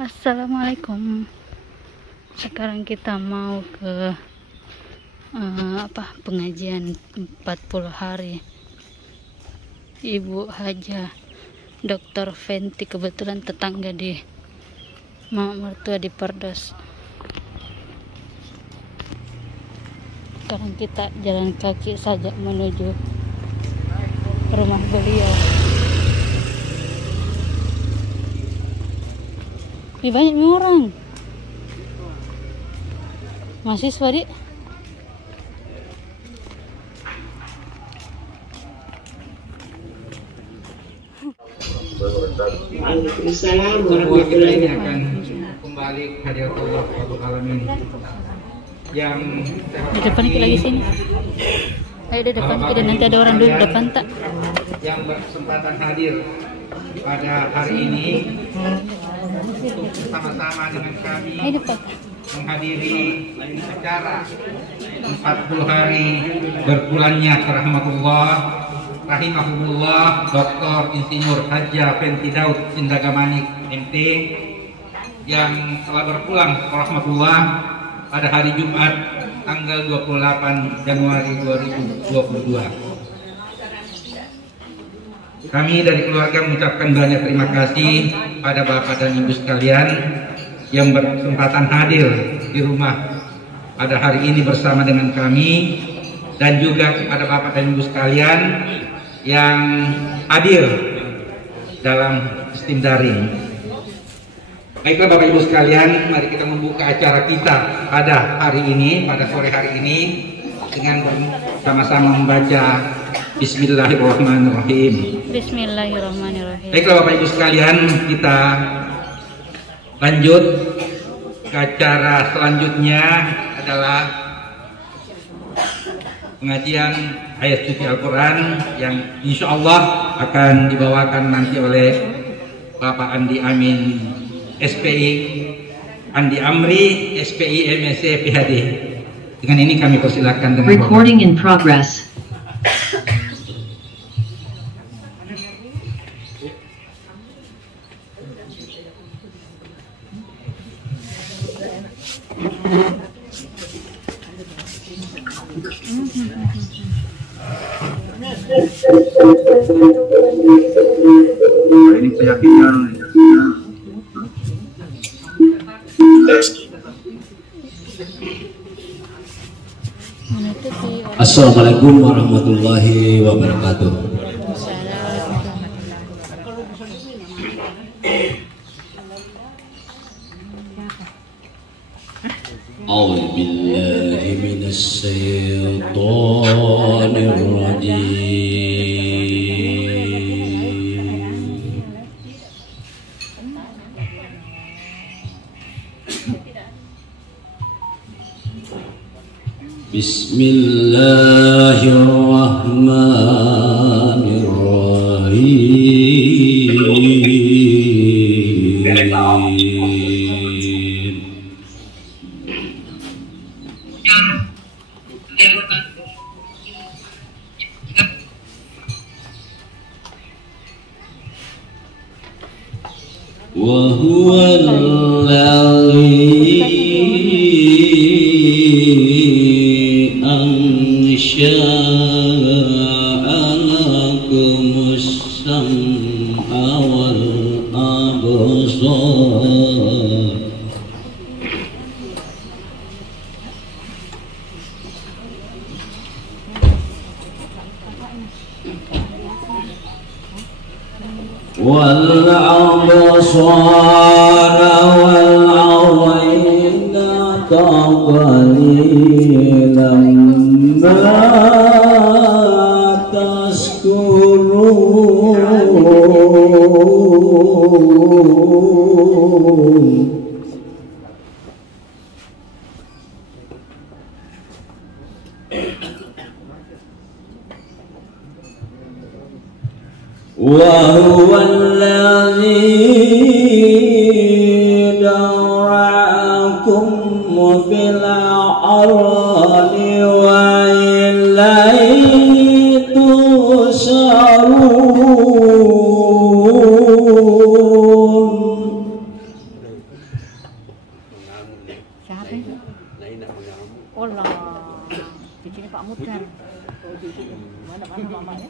Assalamualaikum. Sekarang kita mau ke pengajian 40 hari Ibu Hajah Dr. Fenty, kebetulan tetangga di Mama Mertua di Pardos. Sekarang kita jalan kaki saja menuju rumah beliau. Lebih banyak orang mahasiswa di Waalaikumsalam warahmatullahi wabarakatuh. Kembali hadirat Allah Rabbul Alamin. Yang di depan kita lagi sini. Ayo di depan kita, nanti ada orang dulu depan tak? Yang berkesempatan hadir pada hari ini untuk bersama-sama dengan kami menghadiri acara 40 hari berbulannya rahimahullah Dr. Insinyur Hajah Fenty Daud Sindagamanik MT yang telah berpulang rahmatullah pada hari Jumat tanggal 28 Januari 2022. Kami dari keluarga mengucapkan banyak terima kasih pada Bapak dan Ibu sekalian yang berkesempatan hadir di rumah pada hari ini bersama dengan kami, dan juga kepada Bapak dan Ibu sekalian yang hadir dalam sistem daring. Baiklah Bapak Ibu sekalian, mari kita membuka acara kita pada hari ini, pada sore hari ini dengan sama-sama membaca Bismillahirrahmanirrahim. Bismillahirrahmanirrahim. Baiklah Bapak Ibu sekalian, kita lanjut ke acara selanjutnya adalah pengajian ayat suci Al-Quran yang insya Allah akan dibawakan nanti oleh Bapak Andi Amin SPI, Andi Amri SPI MSc PhD. Dengan ini kami persilakan dengan recording in progress. Ini penyakitnya. Assalamualaikum warahmatullahi wabarakatuh. A'udzu billahi minasy syaithanir rajim. Bismillahirrahmanirrahim. Wa huwal ladzi ansha'a lakumus sam'a والأبصار والعين قليلا ما تشكرون وهو الذي ذرأكم في الأرض وإليه تحشرون. Siapa itu? Oh lah, cucunya Pak Mutar. Mana mamanya?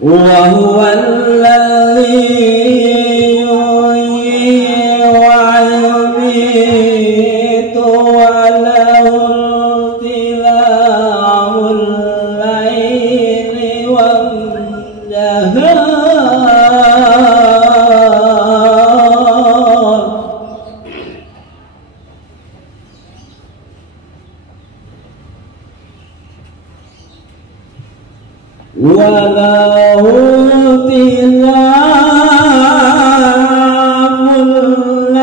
وهو الذي يحيي ويميت وله اختلاف الليل والنهار. وله اختلاف الليل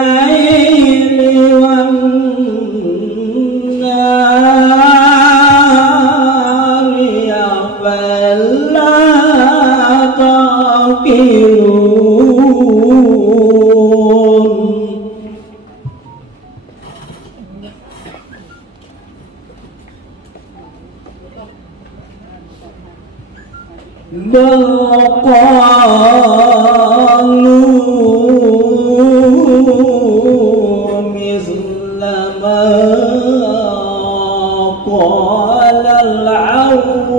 والنهار أفلا تعقلون. بل قالوا مثل ما قال الأولون.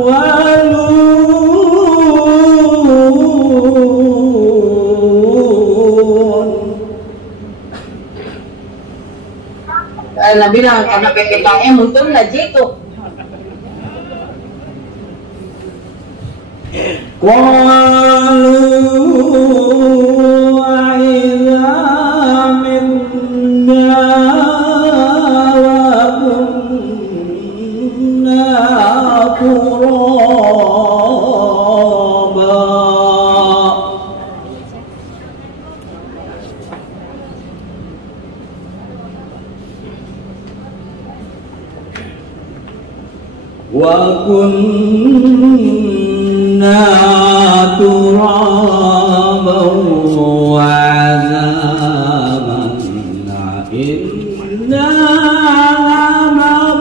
Nabi bilang karena PPKM muncul nggak jitu. قالوا أإذا منا وكنا ترابا. وكنا ترابا وعذابا إنا لمبعوثون.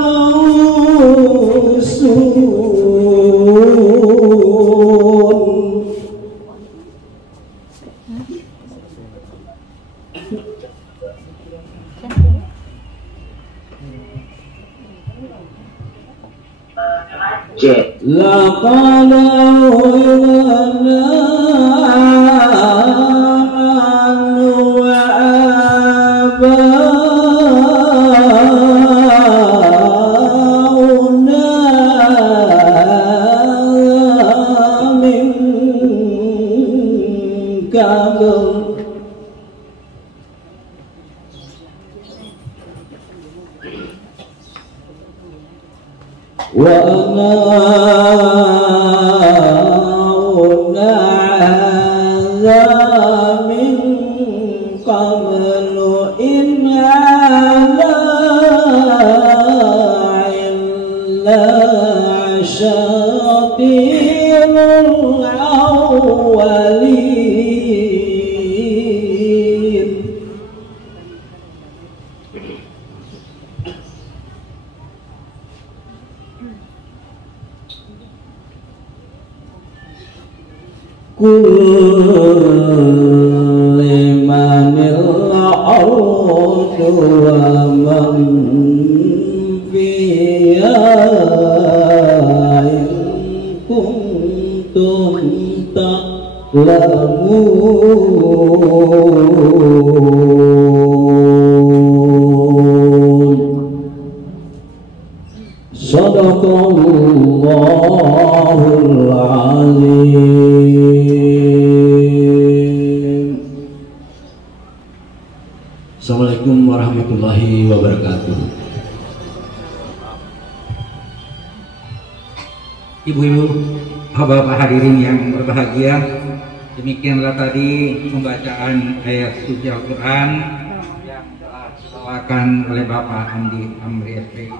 لقد أهلكنا وآباؤنا من قبل وأبناؤنا هذا من قبل إن هذا إلا أساطير الأولين. كل من الأرض ومن فيها إن كنتم تعلمون. Sadaqallahul azim. Assalamualaikum warahmatullahi wabarakatuh. Ibu-ibu, bapak-bapak hadirin yang berbahagia, demikianlah tadi pembacaan ayat suci Al-Quran yang telah dibawakan oleh Bapak Amri SP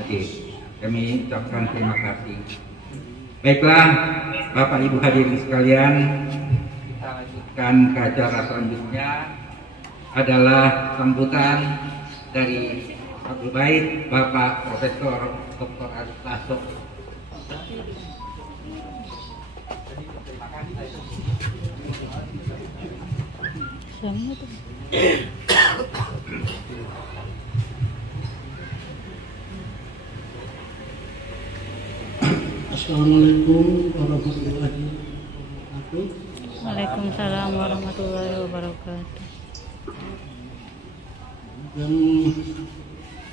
tadi. Kami ucapkan terima kasih. Baiklah, Bapak Ibu hadirin sekalian, kita lanjutkan ke acara selanjutnya adalah sambutan dari Ahlul Bait Bapak Profesor Dr. Arif Lasok. Assalamualaikum warahmatullahi wabarakatuh. Waalaikumsalam warahmatullahi wabarakatuh.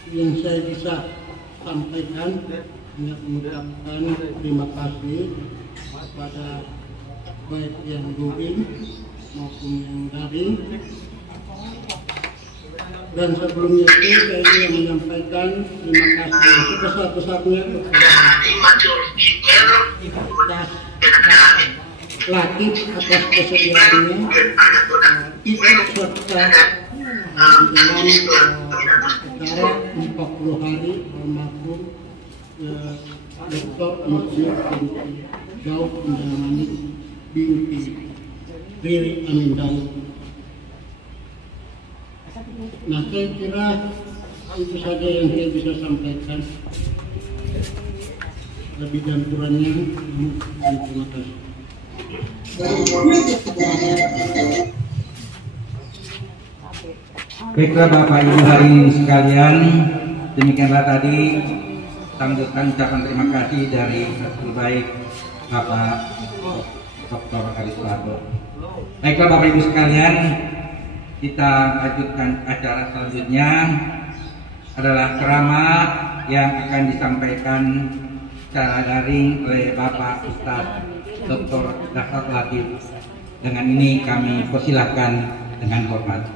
Yang saya bisa sampaikan hanya mengucapkan terima kasih kepada baik yang luring maupun yang daring. Dan sebelumnya itu saya juga menyampaikan terima kasih yang sebesar-besarnya kepada Latif atas kesediaannya ikut serta di dalam acara 40 hari almarhum Dr. Muhammad Daud Indramanik binti Riri Amin Daud. Nah, saya kira itu saja yang saya bisa sampaikan. Lebih dan kurangnya, terima kasih. Baiklah Bapak Ibu hadirin sekalian, demikianlah tadi sambutan ucapan terima kasih dari Ahlul Bait Bapak Dr. Arif Lasok. Baiklah Bapak Ibu sekalian, kita lanjutkan acara selanjutnya adalah ceramah yang akan disampaikan secara daring oleh Bapak Ustadz Dr. Dahrat Latif. Dengan ini kami persilahkan dengan hormat.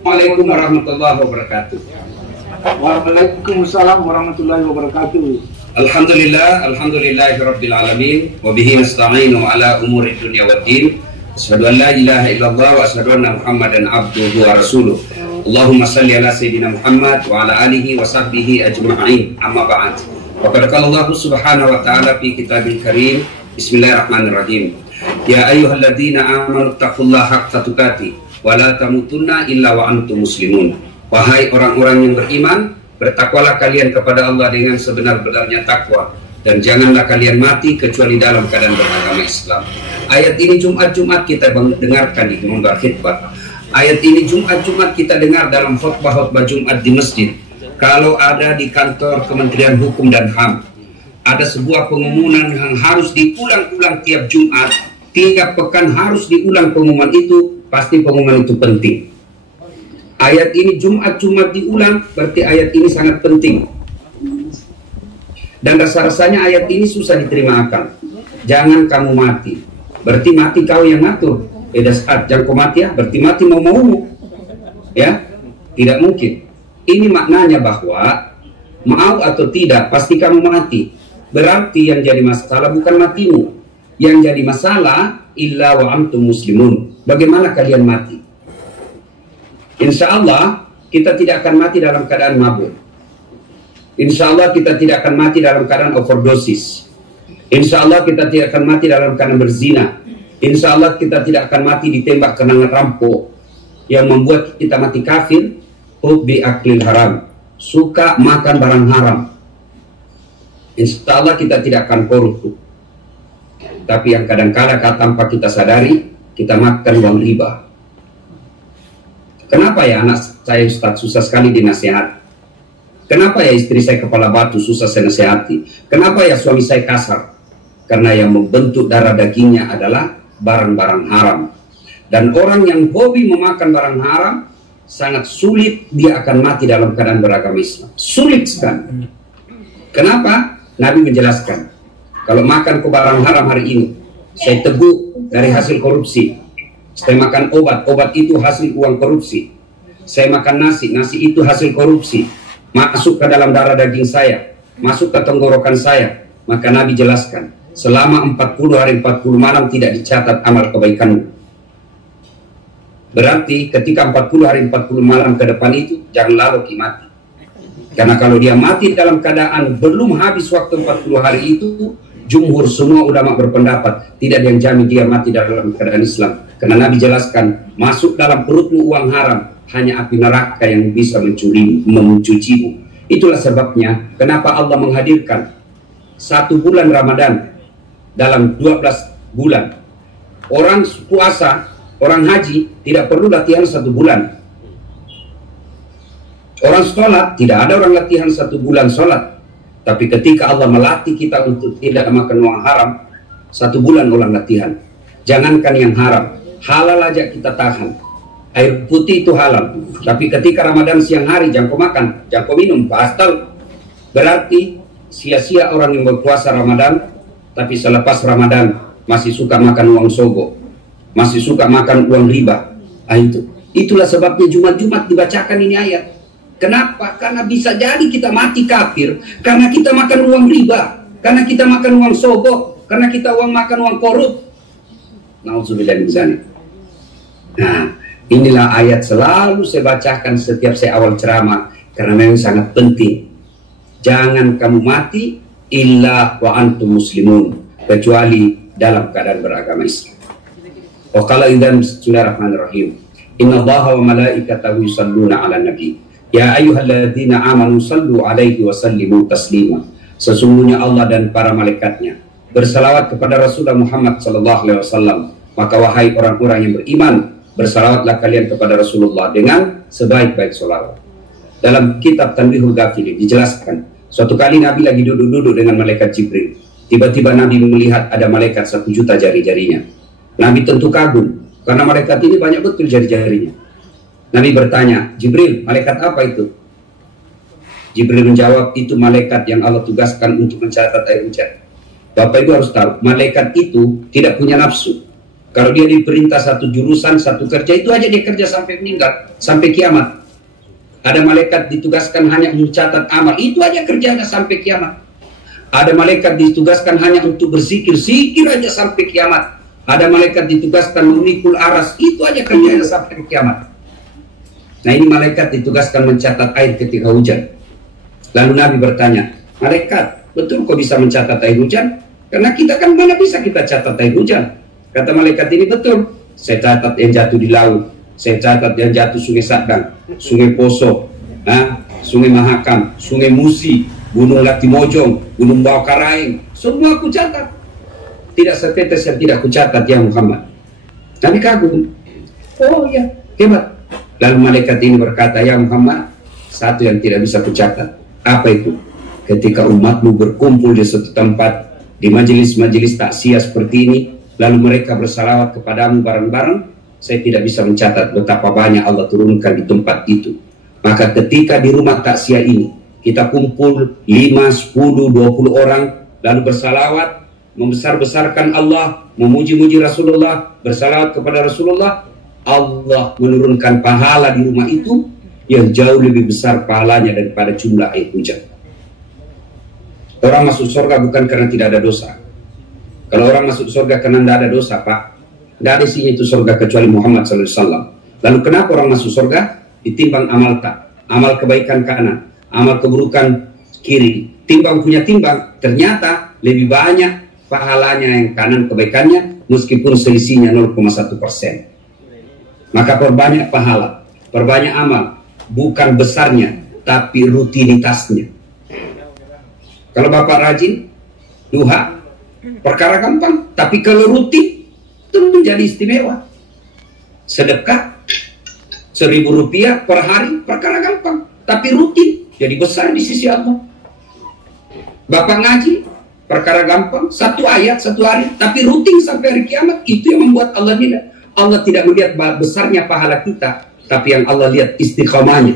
Assalamualaikum warahmatullahi wabarakatuh. Waalaikumsalam warahmatullahi wabarakatuh. Alhamdulillahirabbil alamin wa bihi nasta'inu ala umuri dunya waddin. Asyhadu an la ilaha illallah wa asyhadu anna Muhammadan abduhu wa rasuluh. Allahumma salli ala sayyidina Muhammad wa ala alihi wa sahbihi ajma'in. Amma ba'd. Wa qad qala Allah subhanahu wa ta'ala fi kitabil karim. Bismillahirrahmanirrahim. Ya ayyuhalladzina amanu taqullaha haqqa tuqatih wa la tamutunna illa wa antum muslimun. Wahai orang-orang yang beriman, bertakwalah kalian kepada Allah dengan sebenar-benarnya takwa, dan janganlah kalian mati kecuali dalam keadaan beragama Islam. Ayat ini Jumat-Jumat kita dengarkan di mimbar khutbah. Ayat ini Jumat-Jumat kita dengar dalam khutbah-khutbah Jumat di masjid. Kalau ada di kantor Kementerian Hukum dan HAM, ada sebuah pengumuman yang harus diulang-ulang tiap Jumat, tiap pekan harus diulang pengumuman itu, pasti pengumuman itu penting. Ayat ini Jumat-Jumat diulang, berarti ayat ini sangat penting. Dan rasa-rasanya ayat ini susah diterima akal. Jangan kamu mati, berarti mati kau yang ngatur. Beda saat jangan kau mati ya, berarti mati mau-mau. Ya, tidak mungkin. Ini maknanya bahwa mau atau tidak pasti kamu mati. Berarti yang jadi masalah bukan matimu. Yang jadi masalah illa wa antum muslimun. Bagaimana kalian mati? Insya Allah kita tidak akan mati dalam keadaan mabuk. Insya Allah kita tidak akan mati dalam keadaan overdosis. Insya Allah kita tidak akan mati dalam keadaan berzina. Insya Allah kita tidak akan mati ditembak kena rampok. Yang membuat kita mati kafir, hubbi aklil haram, suka makan barang haram. Insya Allah kita tidak akan korup. Tapi yang kadang-kadang tanpa kita sadari, kita makan uang riba. Kenapa ya anak saya Ustaz susah sekali dinasihat? Kenapa ya istri saya kepala batu susah saya nasihati? Kenapa ya suami saya kasar? Karena yang membentuk darah dagingnya adalah barang-barang haram. Dan orang yang hobi memakan barang haram, sangat sulit dia akan mati dalam keadaan beragama Islam. Sulit sekali. Kenapa? Nabi menjelaskan, kalau makan ke barang haram hari ini, saya teguh dari hasil korupsi. Saya makan obat, obat itu hasil uang korupsi. Saya makan nasi, nasi itu hasil korupsi. Masuk ke dalam darah daging saya, masuk ke tenggorokan saya. Maka Nabi jelaskan, selama 40 hari 40 malam tidak dicatat amal kebaikanmu. Berarti ketika 40 hari 40 malam ke depan itu, jangan lalu mati. Karena kalau dia mati dalam keadaan belum habis waktu 40 hari itu, jumhur semua ulama berpendapat tidak ada yang jamin dia mati dalam keadaan Islam. Karena Nabi jelaskan, masuk dalam perutmu uang haram, hanya api neraka yang bisa mencucimu. Itulah sebabnya kenapa Allah menghadirkan 1 bulan Ramadan dalam 12 bulan. Orang puasa, orang haji tidak perlu latihan 1 bulan. Orang sholat, tidak ada orang latihan 1 bulan sholat. Tapi ketika Allah melatih kita untuk tidak makan uang haram, 1 bulan orang latihan. Jangankan yang haram, halal aja kita tahan. Air putih itu halal. Tapi ketika Ramadan siang hari, jangan kau makan, jangan kau minum, batal. Berarti sia-sia orang yang berpuasa Ramadan, tapi selepas Ramadan masih suka makan uang sogo, masih suka makan uang riba. Itulah sebabnya Jumat-Jumat dibacakan ini ayat. Kenapa? Karena bisa jadi kita mati kafir karena kita makan uang riba, karena kita makan uang sogo, karena kita makan uang korup. Nauzubillah min dzalik. Nah, inilah ayat selalu saya bacakan setiap saya awal ceramah karena memang sangat penting. Jangan kamu mati illa wa antum muslimun, kecuali dalam keadaan beragama Islam. Wa qala idzan bismillahirrahmanirrahim. Innallaha wa malaikatahu yusalluna 'alan nabi. Ya ayyuhalladzina amanu sallu 'alaihi wa sallimu taslima. Sesungguhnya Allah dan para malaikatnya bersalawat kepada Rasulullah Muhammad sallallahu alaihi wasallam. Maka wahai orang-orang yang beriman, bersalawatlah kalian kepada Rasulullah dengan sebaik-baik salawat. Dalam kitab Tanbihul Ghafilin dijelaskan, suatu kali Nabi lagi duduk-duduk dengan malaikat Jibril. Tiba-tiba Nabi melihat ada malaikat 1 juta jari-jarinya. Nabi tentu kagum, karena malaikat ini banyak betul jari-jarinya. Nabi bertanya, Jibril, malaikat apa itu? Jibril menjawab, itu malaikat yang Allah tugaskan untuk mencatat air hujan. Bapak Ibu harus tahu, malaikat itu tidak punya nafsu. Kalau dia diperintah 1 jurusan, 1 kerja, itu aja dia kerja sampai meninggal, sampai kiamat. Ada malaikat ditugaskan hanya mencatat amal, itu aja kerjanya sampai kiamat. Ada malaikat ditugaskan hanya untuk berzikir, zikir aja sampai kiamat. Ada malaikat ditugaskan memikul aras, itu aja kerjanya sampai kiamat. Nah, ini malaikat ditugaskan mencatat air ketika hujan. Lalu Nabi bertanya, malaikat, betul kok bisa mencatat air hujan? Karena kita kan mana bisa kita catat air hujan? Kata malaikat ini, betul, saya catat yang jatuh di laut, saya catat yang jatuh Sungai Sadang, Sungai Poso, Sungai Mahakam, Sungai Musi, Gunung Latimojong, Gunung Bawakaraeng, semua aku catat. Tidak setetes yang tidak aku catat ya Muhammad. Nabi kagum. Oh ya, hebat. Lalu malaikat ini berkata, ya Muhammad, satu yang tidak bisa aku catat. Apa itu? Ketika umatmu berkumpul di suatu tempat, di majelis-majelis takziah seperti ini, lalu mereka bersalawat kepadamu bareng-bareng, saya tidak bisa mencatat betapa banyak Allah turunkan di tempat itu. Maka ketika di rumah takziah ini kita kumpul 5, 10, 20 orang lalu bersalawat, membesar-besarkan Allah, memuji-muji Rasulullah, bersalawat kepada Rasulullah, Allah menurunkan pahala di rumah itu yang jauh lebih besar pahalanya daripada jumlah air hujan. Orang masuk surga bukan karena tidak ada dosa. Kalau orang masuk surga karena tidak ada dosa, Pak, tidak ada isinya itu surga kecuali Muhammad SAW. Lalu kenapa orang masuk surga? Ditimbang amal tak, amal kebaikan kanan, amal keburukan kiri. Timbang punya timbang, ternyata lebih banyak pahalanya yang kanan kebaikannya, meskipun selisihnya 0,1%. Maka perbanyak pahala, perbanyak amal, bukan besarnya, tapi rutinitasnya. Kalau Bapak rajin, duha, perkara gampang, tapi kalau rutin, itu menjadi istimewa. Sedekah, 1.000 rupiah per hari, perkara gampang, tapi rutin, jadi besar di sisi Allah. Bapak ngaji, perkara gampang, 1 ayat 1 hari, tapi rutin sampai hari kiamat, itu yang membuat Allah tidak. Allah tidak melihat besarnya pahala kita, tapi yang Allah lihat istiqamahnya,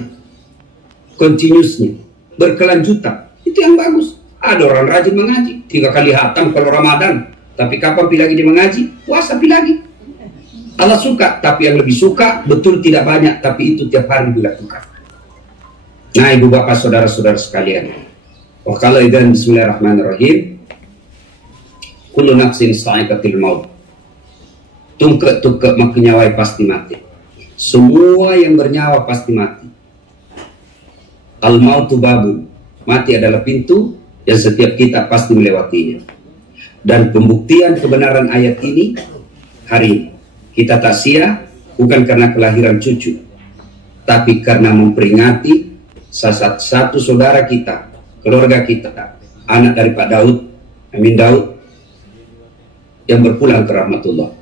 continuousnya, berkelanjutan. Itu yang bagus. Ada orang rajin mengaji, 3 kali hatam kalau Ramadan. Tapi kapan pilih lagi dia mengaji? Puasa pilih lagi. Allah suka, tapi yang lebih suka betul tidak banyak, tapi itu tiap hari dilakukan. Nah, ibu bapak saudara-saudara sekalian. Wa qala idzan bismillahirrahmanirrahim. Kullu nafsin sa'iqatil maut. Tungke-tungke nyawai pasti mati. Semua yang bernyawa pasti mati. Al-mautu babun. Mati adalah pintu yang setiap kita pasti melewatinya. Dan pembuktian kebenaran ayat ini hari ini. Kita takziah bukan karena kelahiran cucu, tapi karena memperingati satu saudara kita, keluarga kita, anak dari Pak Daud, Amin Daud, yang berpulang ke rahmatullah.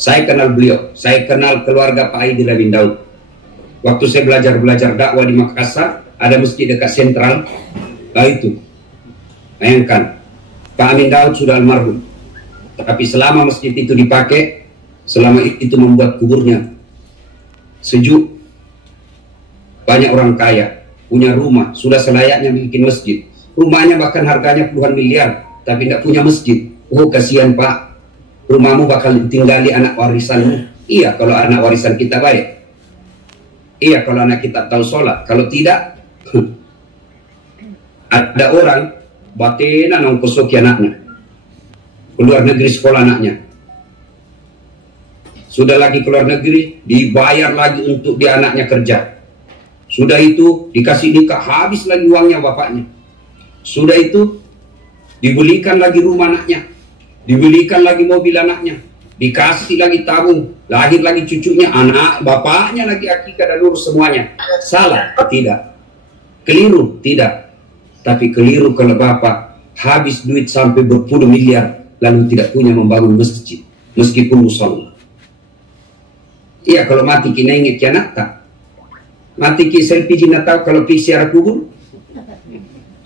Saya kenal beliau, saya kenal keluarga Pak Aidil Amin Daud. Waktu saya belajar dakwah di Makassar, ada masjid dekat sentral. Nah itu, bayangkan, Pak Amin Daud sudah almarhum, tapi selama masjid itu dipakai, selama itu membuat kuburnya sejuk. Banyak orang kaya, punya rumah, sudah selayaknya bikin masjid. Rumahnya bahkan harganya puluhan miliar, tapi tidak punya masjid. Oh kasihan Pak, rumahmu bakal ditinggali anak warisanmu. Iya kalau anak warisan kita baik. Iya kalau anak kita tahu sholat. Kalau tidak, ada orang batenan nongkosoki anaknya, keluar negeri sekolah anaknya. Sudah lagi keluar negeri, dibayar lagi untuk dia anaknya kerja. Sudah itu dikasih nikah, habis lagi uangnya bapaknya. Sudah itu dibelikan lagi rumah anaknya, dibelikan lagi mobil anaknya, dikasih lagi tabung, lahir lagi cucunya, anak bapaknya lagi akikah dan urus semuanya. Salah? Tidak. Keliru? Tidak. Tapi keliru kalau bapak habis duit sampai berpuluh miliar lalu tidak punya membangun masjid meskipun musola. Iya kalau mati kena ingat ya nak tak. Mati ki selfie jina tahu kalau pergi ziarah kubur.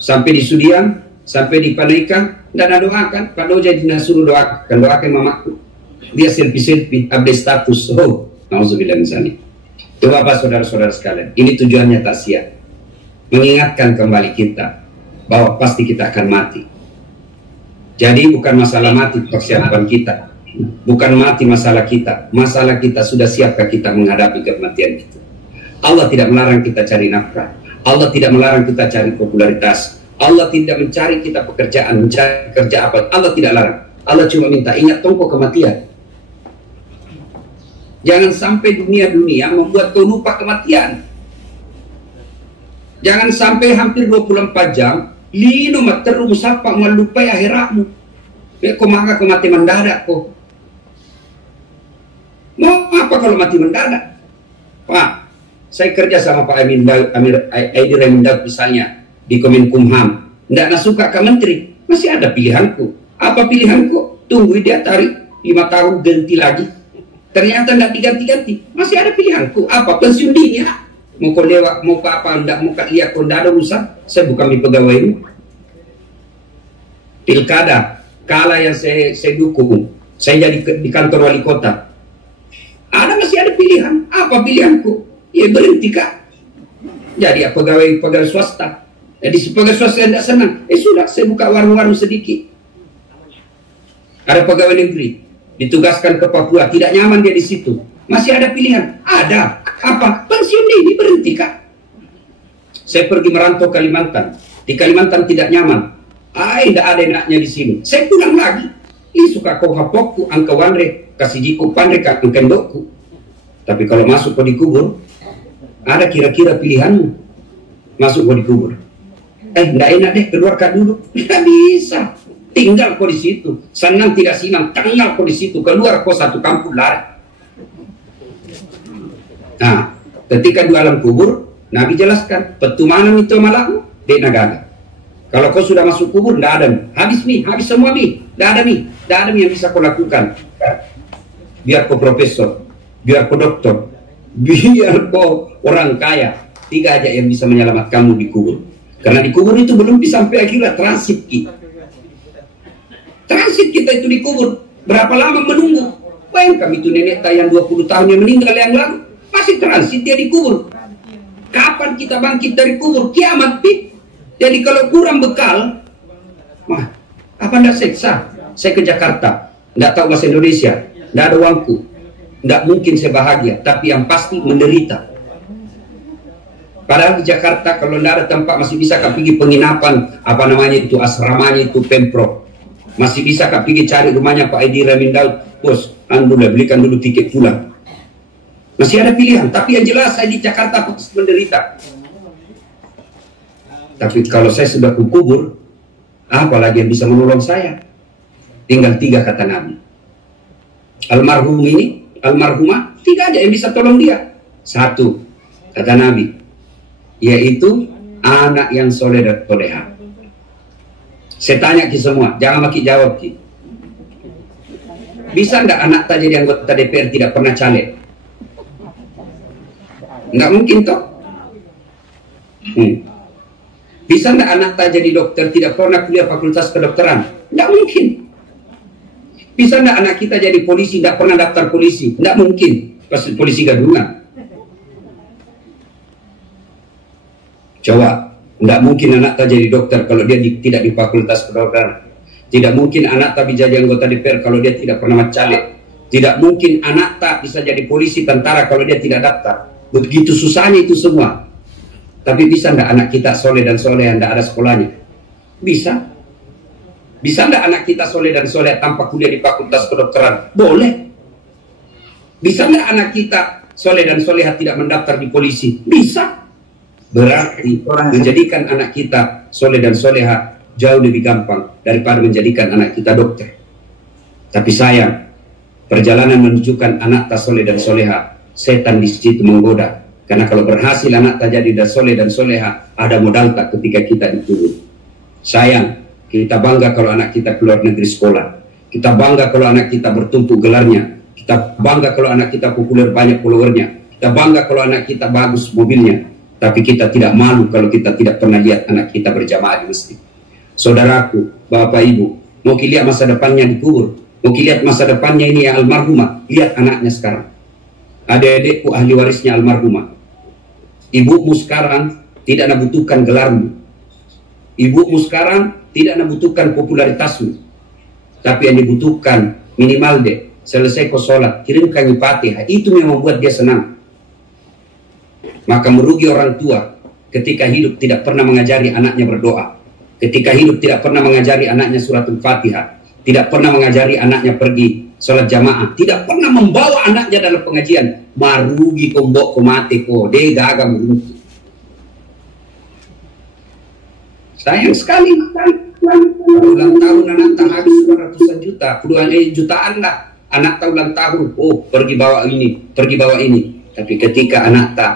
Sampai di Sudiang, sampai di Panaikan, dan doakan. Pak Doja jina suruh doakan mamaku. Dia selfie update status. Oh, nauzubillah misalnya. Itu bapak saudara-saudara sekalian. Ini tujuannya takziah. Mengingatkan kembali kita bahwa pasti kita akan mati. Jadi bukan masalah mati persiapan kita. Bukan mati masalah kita. Masalah kita sudah siapkah kita menghadapi kematian itu. Allah tidak melarang kita cari nafkah. Allah tidak melarang kita cari popularitas. Allah tidak mencari kita pekerjaan, mencari kerja apa. Allah tidak larang. Allah cuma minta ingat tongko kematian. Jangan sampai dunia membuat kau lupa kematian. Jangan sampai hampir 24 jam lino materu musapa melupai akhiratmu. Kau maka kau mati mendadak kau. Mau apa kalau mati mendadak? Pak, saya kerja sama Pak Aidil Amin Daud misalnya di Kemenkumham. Tidak suka ke menteri, masih ada pilihanku. Apa pilihanku? Tunggu dia tarik 5 tahun ganti lagi. Ternyata tidak diganti-ganti, masih ada pilihanku. Apa? Pensiun dini ya? Mau kau lewat, mau ke apa? Tidak mau ke lihat, kau tidak ada urusan. Saya bukan di pegawai. Pilkada, kala yang saya dukung, saya jadi di kantor wali kota. Masih ada pilihan. Apa pilihanku? Ya berhenti kak. Jadi pegawai swasta. Jadi pegawai swasta tidak senang. Sudah, saya buka warung-warung sedikit. Ada pegawai negeri ditugaskan ke Papua, tidak nyaman dia di situ. Masih ada pilihan? Ada. Apa? Pensiun dini, berhenti kak. Saya pergi merantau Kalimantan. Di Kalimantan tidak nyaman. Tidak ada enaknya di sini. Saya pulang lagi. Suka kau hapokku, angka wanre, kasih jiku pandre kak kendokku. Tapi kalau masuk kau dikubur, ada kira-kira pilihanmu. Masuk kau dikubur. Tidak enak deh, keluar kak dulu. Tidak bisa. Tinggal kau di situ. Senang tidak senang, tinggal kau di situ. Keluar kau satu kampung lari. Nah, ketika di alam kubur, Nabi jelaskan, petumanan itu malaku, di negara. Kalau kau sudah masuk kubur, tidak ada. Habis semua tidak ada tidak ada yang bisa kau lakukan. Biar kau profesor, biar kau dokter, biar kau orang kaya, 3 aja yang bisa menyelamatkanmu di kubur. Karena di kubur itu belum bisa sampai akhirat, transit kita. Transit kita itu di kubur. Berapa lama menunggu? Bayangkan itu nenek tayang 20 tahun yang meninggal yang lalu, masih transit dia di kubur. Kapan kita bangkit dari kubur? Kiamat, Pi. Jadi kalau kurang bekal, Mah, apa ndak seksa? Saya ke Jakarta, ndak tahu bahasa Indonesia, ndak ada uangku, ndak mungkin saya bahagia, tapi yang pasti menderita. Padahal di Jakarta kalau ndak ada tempat masih bisa kak pergi penginapan, apa namanya itu, asramanya itu Pemprov. Masih bisa kak pergi cari rumahnya Pak Edi Ramindaud, bos, alhamdulillah belikan dulu tiket pulang. Masih ada pilihan, tapi yang jelas saya di Jakarta pasti menderita. Tapi kalau saya sudah kubur, apalagi yang bisa menolong saya? Tinggal 3 kata Nabi. Almarhum ini, almarhumah, tidak ada yang bisa tolong dia. 1, kata Nabi, yaitu anak yang soleh dan soleha. Saya tanya ke semua, jangan maki jawab ki. Bisa nggak anak tak jadi anggota DPR tidak pernah caleg? Nggak mungkin toh. Bisa nggak anak tak jadi dokter tidak pernah kuliah fakultas kedokteran? Nggak mungkin. Bisa nggak anak kita jadi polisi nggak pernah daftar polisi? Nggak mungkin. Pasti polisi gadungan. Coba. Tidak mungkin anak tak jadi dokter kalau dia tidak di fakultas kedokteran. Tidak mungkin anak tak bisa jadi anggota DPR kalau dia tidak pernah caleg. Tidak mungkin anak tak bisa jadi polisi, tentara kalau dia tidak daftar. Begitu susahnya itu semua. Tapi bisa tidak anak kita soleh dan soleh yang tidak ada sekolahnya? Bisa. Bisa tidak anak kita soleh dan soleh tanpa kuliah di fakultas kedokteran? Boleh. Bisa tidak anak kita soleh dan soleha tidak mendaftar di polisi? Bisa. Berarti menjadikan anak kita soleh dan soleha jauh lebih gampang daripada menjadikan anak kita dokter. Tapi sayang, perjalanan menunjukkan anak tak soleh dan soleha, setan di situ menggoda. Karena kalau berhasil anak tak jadi dan soleh dan soleha, ada modal tak ketika kita diturun. Sayang, kita bangga kalau anak kita keluar negeri sekolah. Kita bangga kalau anak kita bertumpuk gelarnya. Kita bangga kalau anak kita populer banyak followernya. Kita bangga kalau anak kita bagus mobilnya. Tapi kita tidak malu kalau kita tidak pernah lihat anak kita berjamaah di masjid. Saudaraku, bapak ibu, mau lihat masa depannya dikubur, mau lihat masa depannya ini yang almarhumah, lihat anaknya sekarang. Adik-adikku ahli warisnya almarhumah. Ibumu sekarang tidak membutuhkan gelarmu. Ibumu sekarang tidak membutuhkan popularitasmu. Tapi yang dibutuhkan minimal deh, selesai kau sholat, kirimkan Fatihah, itu yang membuat dia senang. Maka merugi orang tua ketika hidup tidak pernah mengajari anaknya berdoa, ketika hidup tidak pernah mengajari anaknya suratul Fatihah, tidak pernah mengajari anaknya pergi sholat jamaah, tidak pernah membawa anaknya dalam pengajian. Marugi kombok komate ko dega agak meruntuh. Sayang sekali. Ulang tahun anak tak habis ratusan juta, puluhan jutaan lah. Anak tak ulang tahun, oh pergi bawa ini, pergi bawa ini. Tapi ketika anak tak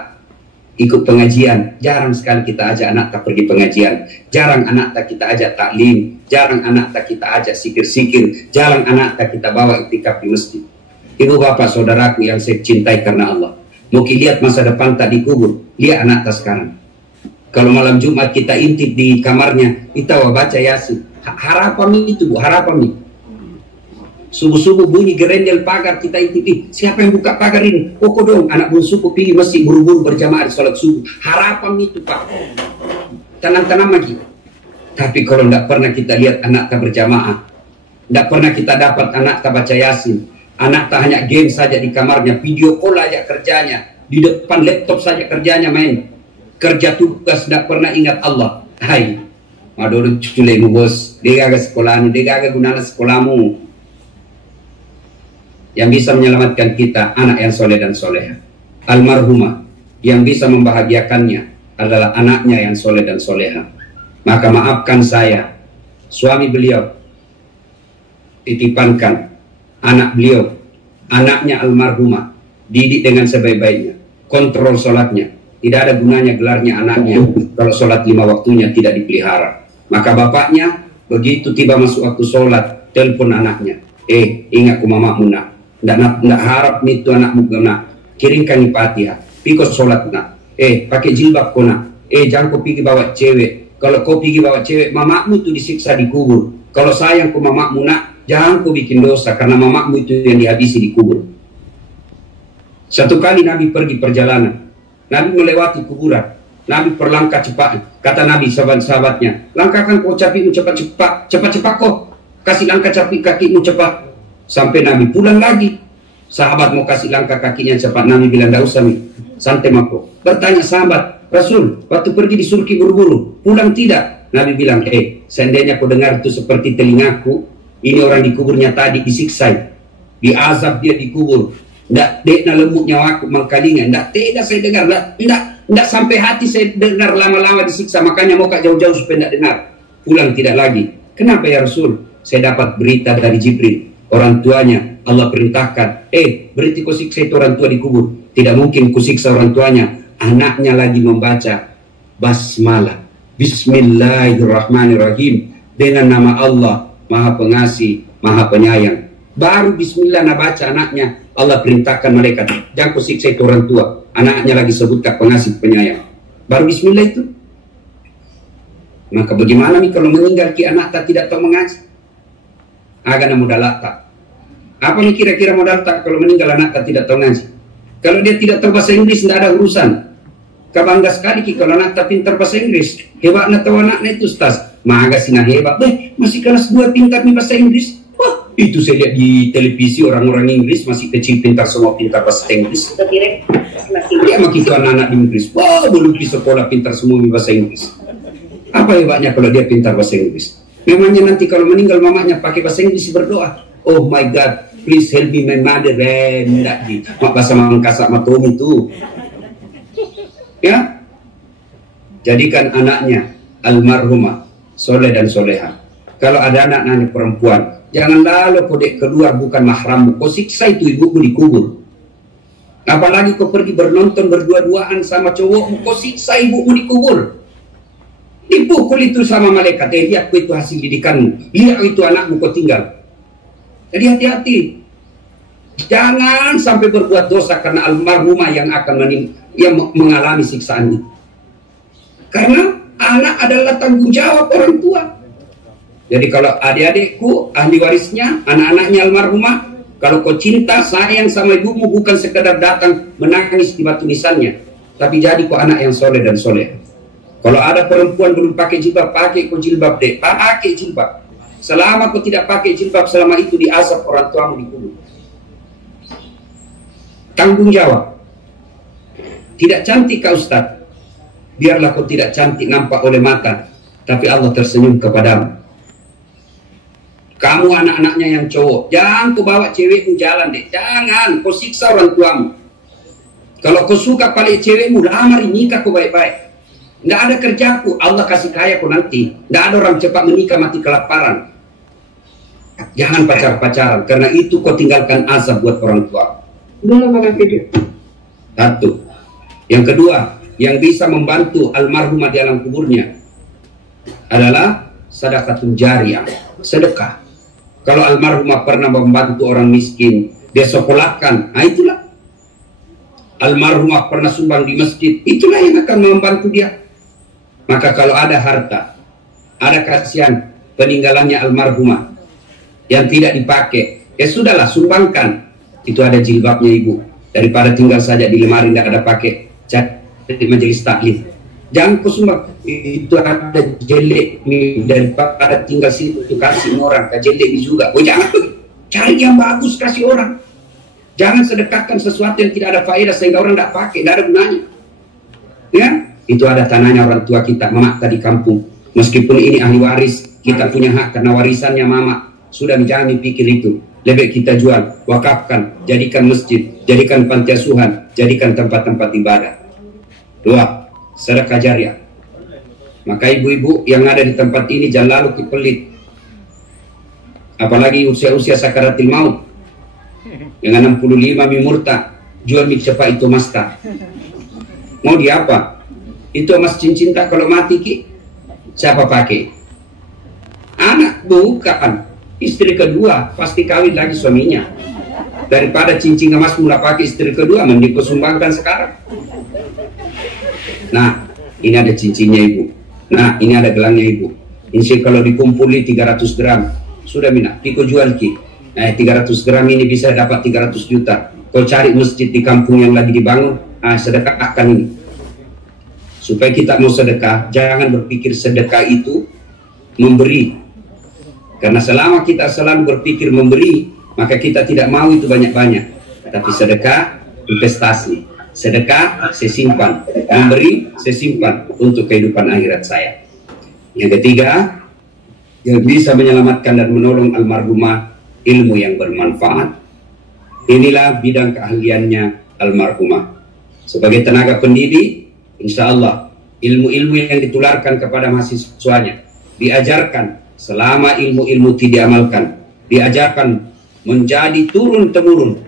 ikut pengajian, jarang sekali kita ajak anak tak pergi pengajian, jarang anak tak kita ajak taklim, jarang anak tak kita ajak sikir-sikir, jarang anak tak kita bawa iktikaf di masjid. Ibu bapak saudaraku yang saya cintai karena Allah, mungkin lihat masa depan tak dikubur, lihat anak tak sekarang. Kalau malam Jumat kita intip di kamarnya, kita baca Yasin, harapan itu bu, harapan itu. Subuh-subuh bunyi gerendel pagar, kita intip, siapa yang buka pagar ini? Oh dong, anak bungsuku pergi masjid buru-buru berjamaah di sholat subuh. Harapan itu pak, tenang-tenang lagi. Tapi kalau tidak pernah kita lihat anak tak berjamaah, tidak pernah kita dapat anak tak baca Yasin, anak tak hanya game saja di kamarnya, video call aja kerjanya, di depan laptop saja kerjanya main, kerja tugas tidak pernah ingat Allah. Hai, madoro culemu bos, dia gak sekolahmu, dia gak guna sekolahmu. Yang bisa menyelamatkan kita anak yang soleh dan soleha. Almarhumah yang bisa membahagiakannya adalah anaknya yang soleh dan soleha. Maka maafkan saya, suami beliau, titipankan anak beliau, anaknya almarhumah, didik dengan sebaik-baiknya, kontrol sholatnya. Tidak ada gunanya gelarnya anaknya kalau sholat 5 waktunya tidak dipelihara. Maka bapaknya begitu tiba masuk waktu sholat, telepon anaknya, ingat ku mamamu nak. Nggak harap itu anakmu nak, kirimkan Fatihah, pikir sholat nak, pakai jilbab kau nak, jangan kau pergi bawa cewek. Kalau kau pergi bawa cewek, mamamu itu disiksa di kubur. Kalau sayang ku mamamu nak, jangan kau bikin dosa karena mamamu itu yang dihabisi di kubur. Satu kali Nabi pergi perjalanan, Nabi melewati kuburan. Nabi berlangkah cepat. Kata Nabi sahabat-sahabatnya, langkahkan kau capimu cepat-cepat kau. Kasih langkah capi kakimu cepat. Sampai Nabi pulang lagi. Sahabat mau kasih langkah kakinya cepat. Nabi bilang, tidak usah nih, santai mako. Bertanya sahabat, Rasul, waktu pergi di surki buru-buru, pulang tidak? Nabi bilang, seandainya kau dengar itu seperti telingaku, ini orang di kuburnya tadi disiksa, diazab dia di kubur. Ndak dekna lemuk nyawaku mangkalingan. Ndak tega saya dengar. Ndak sampai hati saya dengar lama-lama disiksa. Makanya mau kak jauh-jauh supaya ndak dengar. Pulang tidak lagi. Kenapa ya Rasul? Saya dapat berita dari Jibril. Orang tuanya Allah perintahkan, berarti kau siksa itu orang tua di kubur. Tidak mungkin kau siksa orang tuanya. Anaknya lagi membaca basmalah, Bismillahirrahmanirrahim, dengan nama Allah Maha Pengasih, Maha Penyayang. Baru bismillah nak baca anaknya, Allah perintahkan malaikat, jangan kau siksa itu orang tua. Anaknya lagi sebutkan pengasih penyayang. Baru bismillah itu. Maka bagaimana nih kalau meninggal ki anak tak tidak tahu mengaji? Agak modal tak. Apa nih kira-kira modal tak kalau meninggal anak tak tidak tahu ngaji? Kalau dia tidak tahu bahasa Inggris tidak ada urusan. Kabangga sekali ki kalau anak tak pintar bahasa Inggris. Hebatnya tahu anaknya itu Ustaz. Maga sina hebat. Masih kelas 2 pintar nih bahasa Inggris. Wah, itu saya lihat di televisi orang-orang Inggris masih kecil pintar semua pintar bahasa Inggris. Dia makin itu anak-anak di Inggris. Wah, belum di sekolah pintar semua bahasa Inggris. Apa hebatnya kalau dia pintar bahasa Inggris? Memangnya nanti kalau meninggal mamanya pakai bahasa Inggris berdoa. Oh my God, please help me my mother. Enggak di bahasa Mangkasak Matom itu. Ya, jadikan anaknya almarhumah soleh dan soleha. Kalau ada anak-anak perempuan, jangan lalu kodek keluar bukan mahrammu. Kau siksa itu ibumu di kubur. Apalagi kau pergi bernonton berdua-duaan sama cowokmu, kau siksa ibumu di kubur. Dipukul itu sama malaikat. Lihat itu hasil didikanmu. Lihat itu anakmu kau tinggal. Jadi hati-hati. Jangan sampai berbuat dosa karena almarhumah yang akan mengalami siksaan itu. Karena anak adalah tanggung jawab orang tua. Jadi kalau adik-adikku ahli warisnya, anak-anaknya almarhumah, kalau kau cinta sayang sama ibumu bukan sekedar datang menangis di batu nisannya, tapi jadi kau anak yang soleh dan soleh. Kalau ada perempuan belum pakai jilbab, pakai kau jilbab deh, pakai jilbab. Selama kau tidak pakai jilbab, selama itu diazab orang tuamu di kubur. Tanggung jawab. Tidak cantik kau Ustaz, biarlah kau tidak cantik nampak oleh mata, tapi Allah tersenyum kepadamu. Kamu anak-anaknya yang cowok, jangan kau bawa cewekmu jalan deh, jangan kau siksa orang tuamu. Kalau kau suka paling cewekmu, lamar nikah kau baik-baik. Tidak ada kerjaku, Allah kasih kaya kau nanti. Tidak ada orang cepat menikah mati kelaparan. Jangan pacar-pacaran, karena itu kau tinggalkan azab buat orang tua. Satu. Yang kedua, yang bisa membantu almarhumah di alam kuburnya adalah sedekahun jariyah, sedekah. Kalau almarhumah pernah membantu orang miskin, dia sekolahkan, nah itulah. Almarhumah pernah sumbang di masjid, itulah yang akan membantu dia. Maka kalau ada harta, ada kasihan peninggalannya almarhumah yang tidak dipakai, ya sudahlah sumbangkan. Itu ada jilbabnya ibu, daripada tinggal saja di lemari tidak ada pakai, cari majelis taklim. Jangan kau sumbang, itu ada jelek nih, daripada tinggal situ kasih orang, jelek juga. Oh jangan, cari yang bagus kasih orang. Jangan sedekahkan sesuatu yang tidak ada faedah sehingga orang tidak pakai, tidak ada gunanya. Ya, itu ada tanahnya orang tua kita, mama tadi kampung. Meskipun ini ahli waris, kita punya hak karena warisannya mama. Sudah jangan dipikir itu. Lebih kita jual, wakafkan, jadikan masjid, jadikan panti asuhan, jadikan tempat-tempat ibadah. 2. Sedekah jariah. Maka ibu-ibu yang ada di tempat ini jangan lalu kipelit. Apalagi usia-usia sakaratil maut. Yang 65 mimurta, jual mik cepat itu masta. Mau di apa? Itu emas cincin tak kalau mati ki? Siapa pakai? Anak bukan. Istri kedua pasti kawin lagi suaminya. Daripada cincin emas mula pakai istri kedua, mending kau sumbangkan sekarang. Nah, ini ada cincinnya ibu. Nah, ini ada gelangnya ibu. Ini kalau dikumpuli 300 gram, sudah mina, kau jual ki. 300 gram ini bisa dapat 300 juta. Kau cari masjid di kampung yang lagi dibangun, sedekahkan ini. supaya kita mau sedekah, jangan berpikir sedekah itu memberi. Karena selama kita selalu berpikir memberi, maka kita tidak mau itu banyak-banyak. Tapi sedekah investasi, sedekah saya simpan, memberi saya simpan untuk kehidupan akhirat saya. Yang ketiga, yang bisa menyelamatkan dan menolong almarhumah, ilmu yang bermanfaat. Inilah bidang keahliannya almarhumah. Sebagai tenaga pendidik, insya Allah ilmu-ilmu yang ditularkan kepada mahasiswanya diajarkan, selama ilmu-ilmu tidak diamalkan, diajarkan menjadi turun-temurun.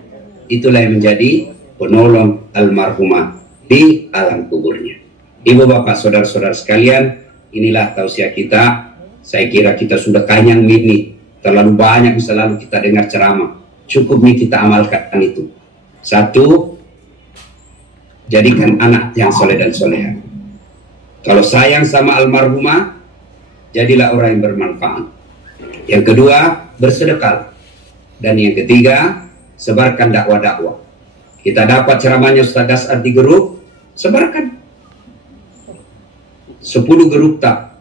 Itulah yang menjadi penolong almarhumah di alam kuburnya. Ibu bapak saudara-saudara sekalian, inilah tausiah kita. Saya kira kita sudah kenyang ini, terlalu banyak bisa lalu kita dengar ceramah. Cukup nih kita amalkan itu. Satu, jadikan anak yang soleh dan soleha. Kalau sayang sama almarhumah, jadilah orang yang bermanfaat. Yang kedua, bersedekah. Dan yang ketiga, sebarkan dakwah-dakwah. Kita dapat ceramahnya Ustaz Dasar di grup, sebarkan. 10 grup tak.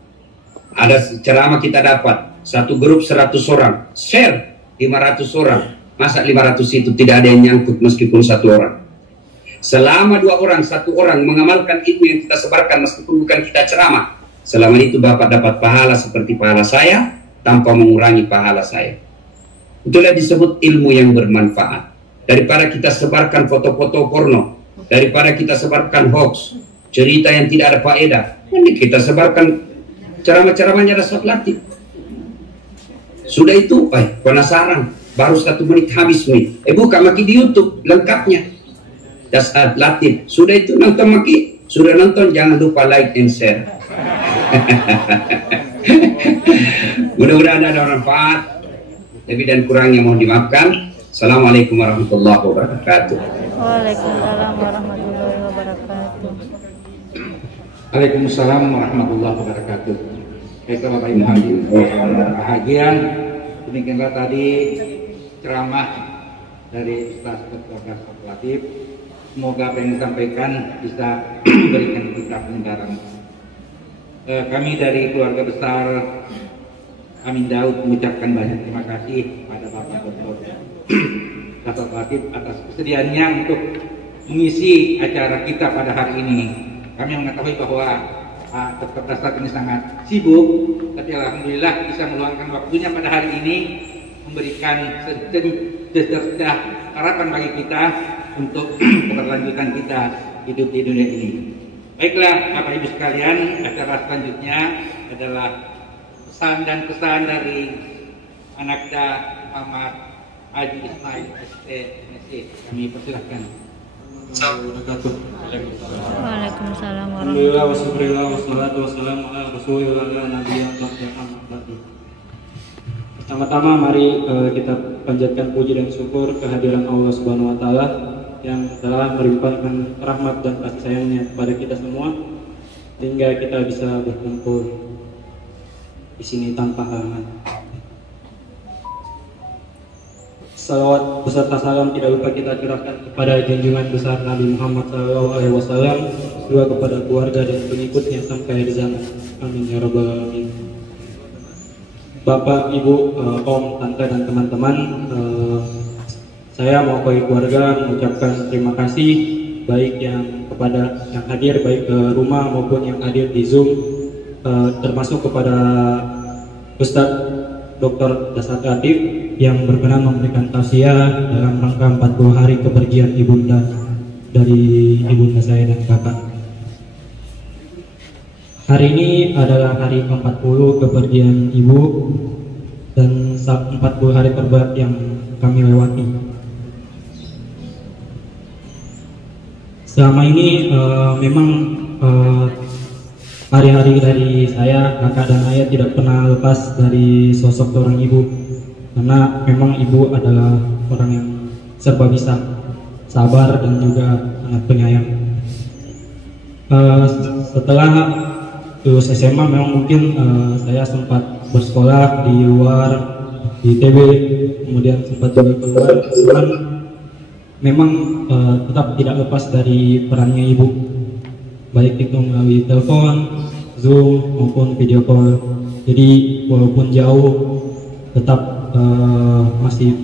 Ada ceramah kita dapat, satu grup 100 orang, share 500 orang. Masa 500 itu tidak ada yang nyangkut meskipun 1 orang. Selama 2 orang, 1 orang mengamalkan ilmu yang kita sebarkan meskipun bukan kita ceramah, selama itu Bapak dapat pahala seperti pahala saya tanpa mengurangi pahala saya. Itulah disebut ilmu yang bermanfaat. Daripada kita sebarkan foto-foto porno, daripada kita sebarkan hoax, cerita yang tidak ada faedah, ini kita sebarkan ceramah-ceramahnya Dasar Latif. Sudah itu, penasaran, baru 1 menit habis nih. Buka maki di YouTube lengkapnya Dasar Latif. Sudah itu nonton maki, sudah nonton jangan lupa like and share. Mudah-mudahan ada manfaat. Lebih dan kurangnya mohon dimaafkan. Assalamualaikum warahmatullahi wabarakatuh. Waalaikumsalam warahmatullahi wabarakatuh. Waalaikumsalam warahmatullahi wabarakatuh. Baiklah Bapak Ibu hadirin bahagia, demikianlah tadi ceramah dari Ustaz Dr. Dasar Latif. Semoga apa yang disampaikan bisa memberikan kita pendengaran. Kami dari keluarga besar Amin Daud mengucapkan banyak terima kasih pada Bapak Dr. Dasar Latif atas kesediaannya untuk mengisi acara kita pada hari ini. Kami mengetahui bahwa Dr. Dasar ini sangat sibuk, tapi alhamdulillah bisa meluangkan waktunya pada hari ini memberikan secercah harapan bagi kita untuk keberlanjutan kita hidup di dunia ini. Baiklah Bapak Ibu sekalian, acara selanjutnya adalah pesan dan pesan dari Anakda Muhammad Haji Ismail ST. Kami persilahkan. Waalaikumsalam Alhamdulillah wassalatu wassalamu ala rasulillah nabiyina Muhammad. Pertama-tama mari kita panjatkan puji dan syukur kehadiran Allah Subhanahu wa taala yang telah melimpahkan rahmat dan kasih sayangnya kepada kita semua sehingga kita bisa berkumpul di sini tanpa halangan. Salawat beserta salam tidak lupa kita curahkan kepada junjungan besar Nabi Muhammad SAW, juga kepada keluarga dan pengikutnya sampai di zaman. Amin ya rabbal alamin. Bapak, Ibu, Om, Tante dan teman-teman, saya mewakili keluarga mengucapkan terima kasih baik yang kepada yang hadir baik ke rumah maupun yang hadir di Zoom, termasuk kepada Ustadz Dr. Dasar Latif yang berkenan memberikan tausiah dalam rangka 40 hari kepergian ibunda dari ibunda saya dan kakak. Hari ini adalah hari ke-40 kepergian ibu dan 40 hari terberat yang kami lewati. Selama ini memang hari-hari dari saya, kakak dan ayah tidak pernah lepas dari sosok seorang ibu, karena memang ibu adalah orang yang serba bisa, sabar dan juga sangat penyayang. Setelah lulus SMA memang mungkin saya sempat bersekolah di luar, di ITB, kemudian sempat juga keluar, memang tetap tidak lepas dari perannya ibu. baik itu melalui telepon, Zoom maupun video call. Jadi walaupun jauh tetap masih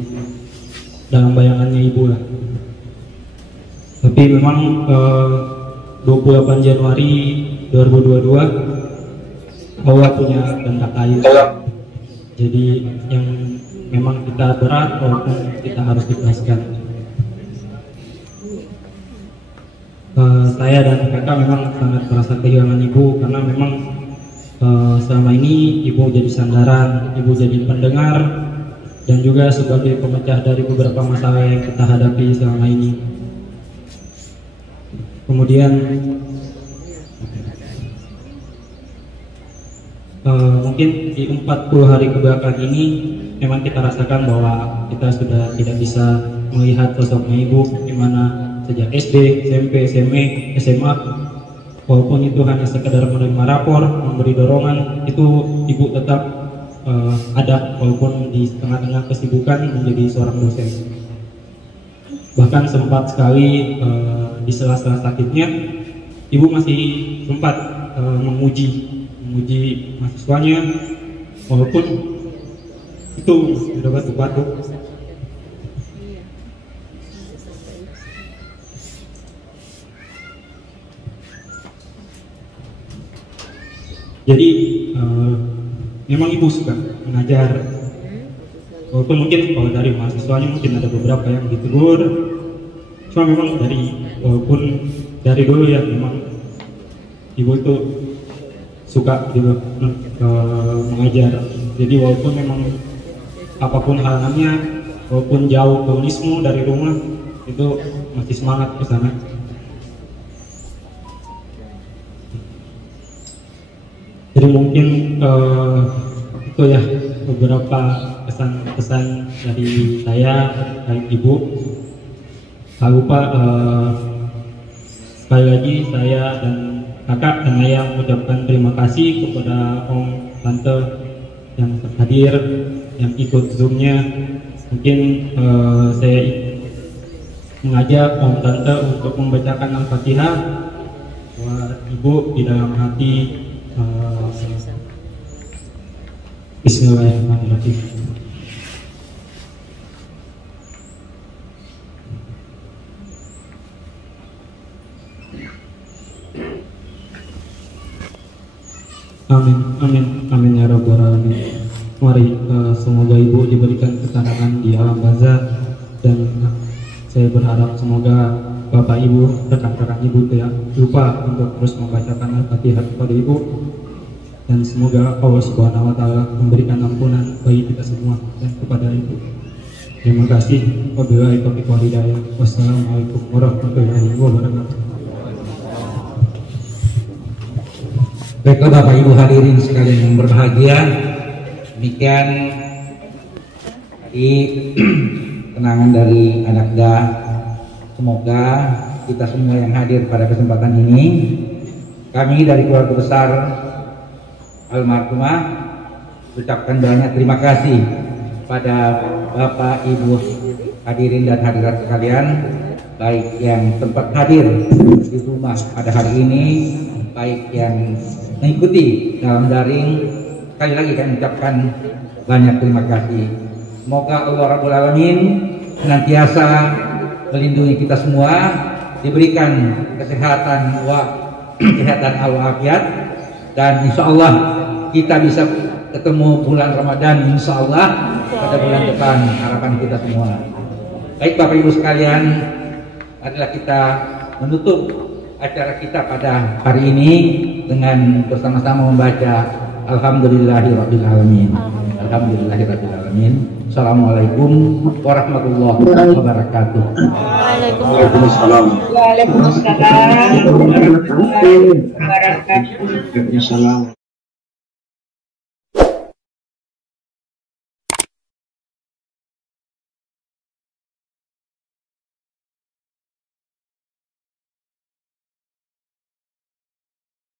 dalam bayangannya ibu lah. Tapi memang 28 Januari 2022 Allah punya kehendak lain. Jadi yang memang kita berat walaupun kita harus diikhlaskan. Saya dan kakak memang sangat merasa kehilangan ibu karena memang selama ini ibu jadi sandaran, ibu jadi pendengar dan juga sebagai pemecah dari beberapa masalah yang kita hadapi selama ini. Kemudian mungkin di 40 hari kebelakang ini memang kita rasakan bahwa kita sudah tidak bisa melihat sosoknya ibu, di mana sejak SD, SMP, SMA, walaupun itu hanya sekedar menerima rapor, memberi dorongan, itu ibu tetap ada walaupun di tengah-tengah kesibukan menjadi seorang dosen. Bahkan sempat sekali di sela-sela sakitnya, ibu masih sempat menguji mahasiswanya, walaupun itu sudah batuk-batuk. Jadi memang ibu suka mengajar, walaupun mungkin kalau dari mahasiswanya mungkin ada beberapa yang ditegur, cuma memang walaupun dari dulu ya memang ibu itu suka gitu mengajar. Jadi walaupun memang apapun halangannya, walaupun jauh ke Unismu dari rumah, itu masih semangat ke sana. Jadi mungkin itu ya beberapa pesan-pesan dari saya terkait ibu. Tak lupa sekali lagi saya dan kakak dan ayah mengucapkan terima kasih kepada om tante yang hadir, yang ikut zoomnya. Mungkin saya mengajak om tante untuk membacakan Al-Fatihah buat ibu di dalam hati. Bismillahirrahmanirrahim. Amin, amin, amin ya rabbal alamin. Mari semoga ibu diberikan ketenangan di alam barzah, dan saya berharap semoga bapak ibu, rekan-rekan ibu tidak lupa untuk terus membacakan Al-Fatihah kepada ibu, dan semoga Allah Subhanahu wa taala memberikan ampunan bagi kita semua dan kepada ibu. Terima kasih. Wabillahi taufiq wal hidayah. Wassalamualaikum warahmatullahi wabarakatuh. Baiklah Bapak Ibu hadirin sekalian yang berbahagia, demikian kenangan dari Anakda. Semoga kita semua yang hadir pada kesempatan ini, kami dari keluarga besar almarhumah ucapkan banyak terima kasih pada Bapak Ibu hadirin dan hadirat sekalian, baik yang sempat hadir di rumah pada hari ini, baik yang mengikuti dalam daring. Sekali lagi kami ucapkan banyak terima kasih. Semoga Allah Rabbul Alamin senantiasa melindungi kita semua, diberikan kesehatan walafiat, dan insya Allah kita bisa ketemu bulan Ramadan insya Allah pada bulan depan, harapan kita semua. Baik Bapak Ibu sekalian, adalah kita menutup acara kita pada hari ini dengan bersama-sama membaca Alhamdulillahirabbil alamin. Alhamdulillahirabbil alamin. Assalamualaikum warahmatullahi wabarakatuh. Waalaikumsalam. Waalaikumsalam warahmatullahi wabarakatuh.